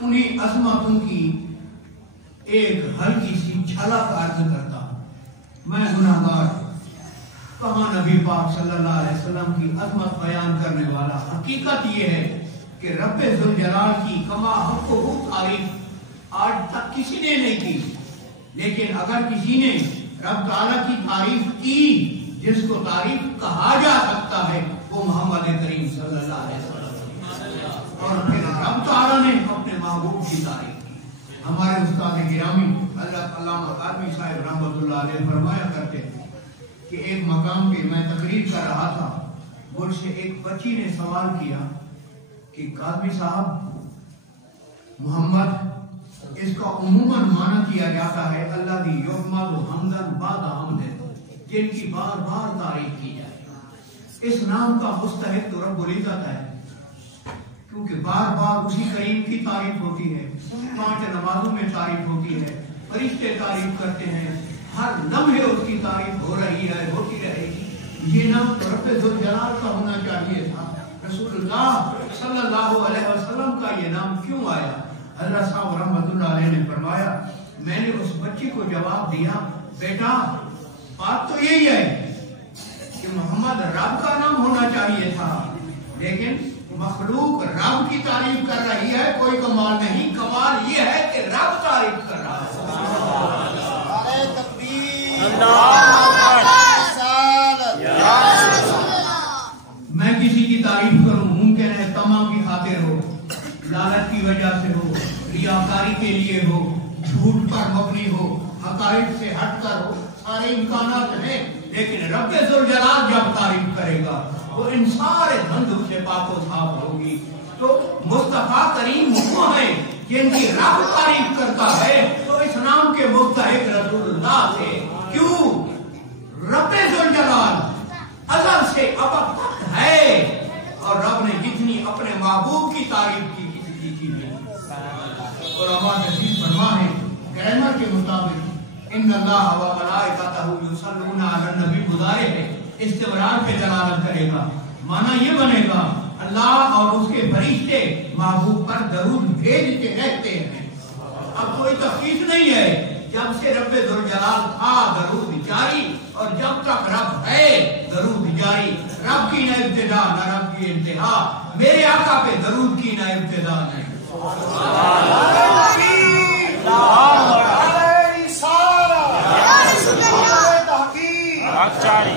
انہیں عظمتوں کی ایک ہلکی سی جھلک عرض کرتا ہوں۔ میں گناہگار، کہاں نبی پاک صلی اللہ علیہ وسلم کی عظمت بیان کرنے والا۔ حقیقت یہ ہے کہ رب ذوالجلال کی کما حق و حق تعریف آج تک کسی نے نہیں کی، لیکن اگر کسی نے رب تعالیٰ کی تعریف کی جس کو تعریف کہا جا سکتا ہے وہ محمد کریم صلی اللہ علیہ وسلم، اور پھر رب تعالیٰ نے اپنے محبوب کی تعریف کی۔ ہمارے استاد گرامی حضرت علامہ قادری صاحب رحمۃ اللہ علیہ فرمایا کرتے کہ ایک مقام پہ میں تقریر کر رہا تھا، مجھ سے ایک بچی نے سوال کیا کہ قادری صاحب محمد اس کا عموماً معنی کیا جاتا ہے اللہ دی یحمد حمدن بعد حمد، جن کی بار بار تعریف کی جائے۔ اس نام کا مستحق تو رب العزت ہے، کیونکہ بار بار اسی کریم کی تعریف ہوتی ہے، 5 نمازوں میں تعریف ہوتی ہے، فرشتے تعریف کرتے ہیں، ہر لمحے اس کی تعریف ہو رہی ہے، ہوتی رہے گی۔ یہ نام تو رب ذوالجلال کا ہونا چاہیے تھا، رسول اللہ صلی اللہ علیہ وسلم کا یہ نام کیوں آیا؟ حضرت صاحب رحمۃ اللہ علیہ نے فرمایا، میں نے اس بچی کو جواب دیا، بیٹا بات تو یہی ہے کہ محمد رب کا نام ہونا چاہیے تھا، لیکن مخلوق رب کی تعریف کر رہی ہے، کوئی کمال نہیں، کمال یہ ہے کہ رب تعریف کر رہا ہے۔ میں کسی کی تعریف کروں، ممکن ہے طمع کی خاطر ہو، لالچ کی وجہ سے ہو، ریاکاری کے لیے ہو، جھوٹ پر مبنی ہو، حقائق سے ہٹ کر ہو، سارے امکانات ہیں، لیکن رب ذوالجلال جب تعریف کرے گا وہ ان سارے دھندوں سے پاک و صاف ہوگی۔ تو مصطفیٰ کریم وہ ہیں جن کی رب تعریف کرتا ہے، تو اس نام کے مستحق رسول اللہ سے کیوں؟ رب ذوالجلال ازل سے ابد تک ہے، اور رب نے جتنی اپنے محبوب کی تعریف کی کسی کی نہیں۔ اور ہمارے نزدیک فرما ہے گرامر کے مطابق ان اللہ و ملائکتہ یصلون علی النبی، گزارے ہے استمرار پہ دلالت کرے گا، معنی یہ بنے گا اللہ اور اس کے فرشتے محبوب پر درود بھیجتے رہتے ہیں۔ اب کوئی تفصیل نہیں ہے، جب سے رب ذوالجلال تھا درود جاری، اور جب تک رب ہے درود جاری۔ رب کی نہ ابتدا نہ رب کی انتہا، میرے آقا پہ درود کی نہ ابتدا نہیں۔ چاری